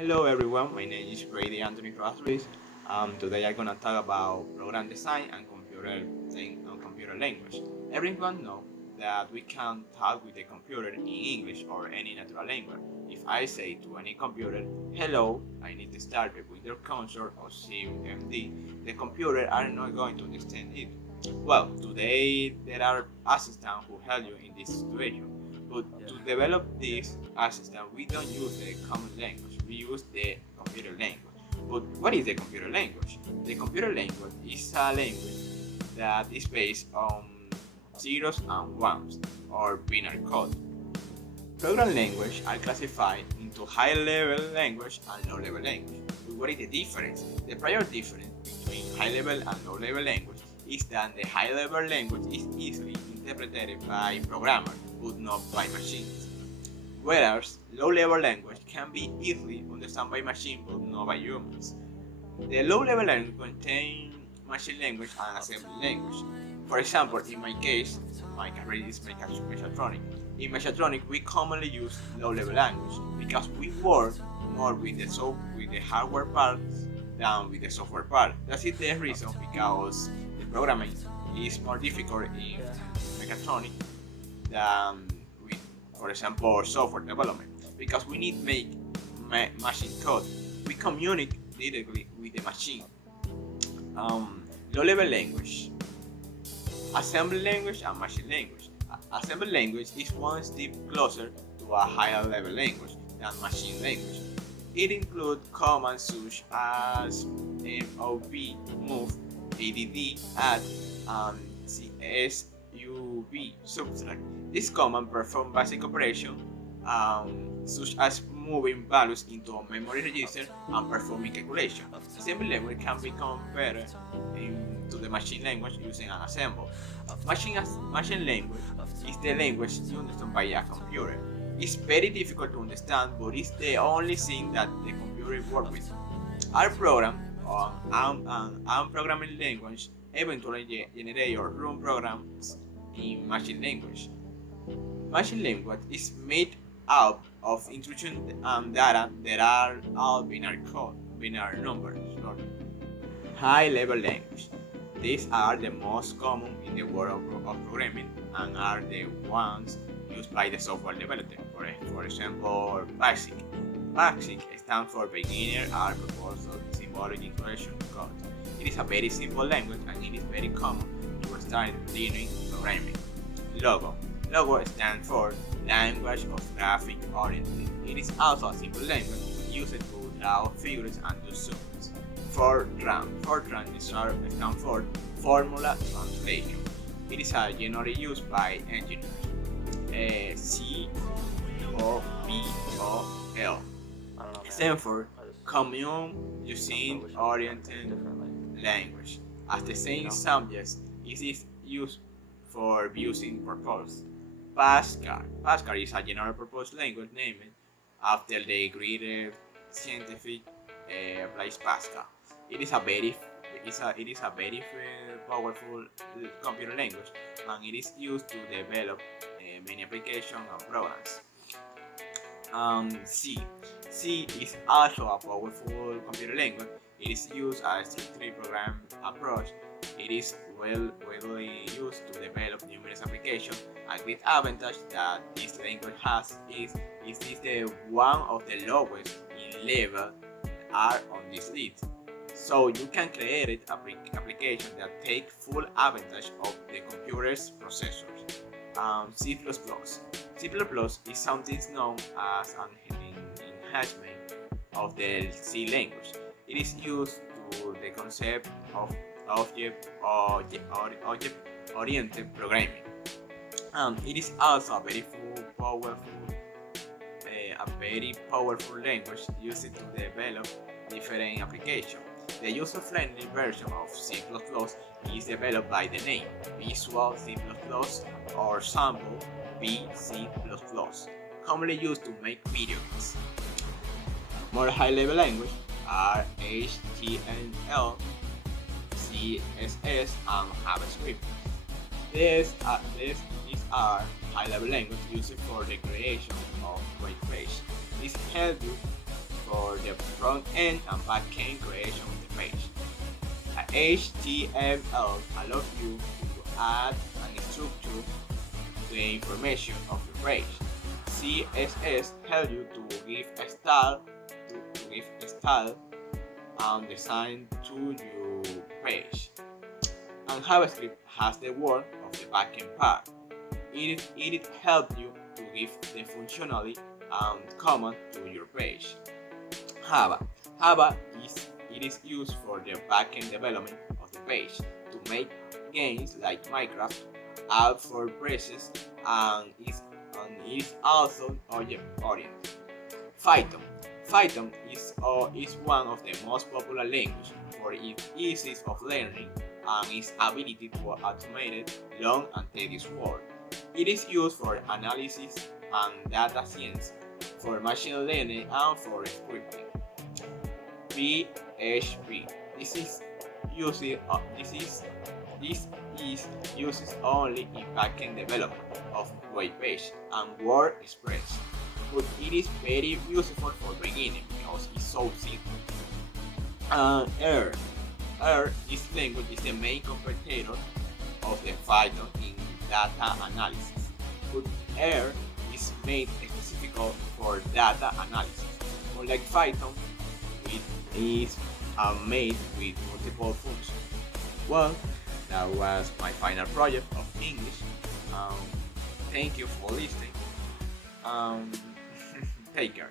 Hello everyone, my name is Brady Anthony Rosales. Today I'm gonna talk about program design and computer language. Everyone know that we can talk with the computer in English or any natural language. If I say to any computer, "Hello, I need to start with your console" or CMD, the computer are not going to understand it. Well, today there are assistants who help you in this situation. But to develop this assistant, we don't use the common language, we use the computer language. But what is the computer language? The computer language is a language that is based on zeros and ones, or binary code. Program language are classified into high-level language and low-level language. But what is the difference? The prior difference between high-level and low-level language is that the high-level language is easily interpreted by programmers, but not by machines. Whereas low-level language can be easily understood by machines, but not by humans. The low-level language contains machine language and assembly language. For example, in my case, my career is mechatronic. In mechatronic, we commonly use low-level language because we work more with the hardware part than with the software part. That is the reason because the programming is more difficult in mechatronic than with, for example, software development because we need to make machine code. We communicate directly with the machine. Low-level language, assembly language, and machine language. Assembly language is one step closer to a higher level language than machine language. It includes commands such as mov, move, add, and csub, subtract. This command performs basic operations such as moving values into a memory register and performing calculation. Assembly language can be converted into the machine language using an assembly. Machine language is the language understood by a computer. It's very difficult to understand, but it's the only thing that the computer works with. Our program and programming language eventually generate or run programs in machine language. Machine language is made up of instructions and data that are all binary numbers. High-level language. These are the most common in the world of programming and are the ones used by the software developer. For example, BASIC. BASIC stands for Beginner Art Proposal Symbolic Instruction Code. It is a very simple language and it is very common to start learning programming. Logo. Logo stands for Language of Graphic Oriented. It is also a simple language used to draw figures and do sums. Fortran. Fortran stands for Formula Translation. It is generally used by engineers. COBOL stands for Commune Using Oriented Language. As the same subject, it is used for using purpose. Pascal. Pascal is a general purpose language named after the Greek scientific Blaise Pascal. It is a very powerful computer language, and it is used to develop many applications and programs. C. C is also a powerful computer language. It is used as a strictly program approach. It is widely used to develop numerous applications. A great advantage that this language has is it is the one of the lowest in level are on this list. So you can create applications that take full advantage of the computer's processors. C++. C++ is something known as an enhancement of the C language. It is used to the concept of object-oriented programming. It is also a very powerful language used to develop different applications. The user-friendly version of C++ is developed by the name Visual C++ or Sample VC++, commonly used to make video games. More high-level languages are HTML, CSS, and JavaScript. These are high-level languages used for the creation of web pages. This helps you for the front end and back end creation of the page. HTML allows you to add and structure the information of your page. CSS helps you to give a style, and design to your page. And JavaScript has the work of the backend part. It helps you to give the functionality and command to your page. Java is used for the backend development of the page to make games like Minecraft, app for presses, and is also object-oriented. Python is one of the most popular languages for its ease of learning and its ability to automate long and tedious work. It is used for analysis and data science, for machine learning, and for scripting. PHP. This is used only in backend development of web page and WordPress, but it is very useful for beginners because it's so simple. R. This language is the main competitor of the Python in data analysis, but R is made specifically for data analysis. Unlike Python, it is made with multiple functions. Well, that was my final project of English. Thank you for listening. Take care.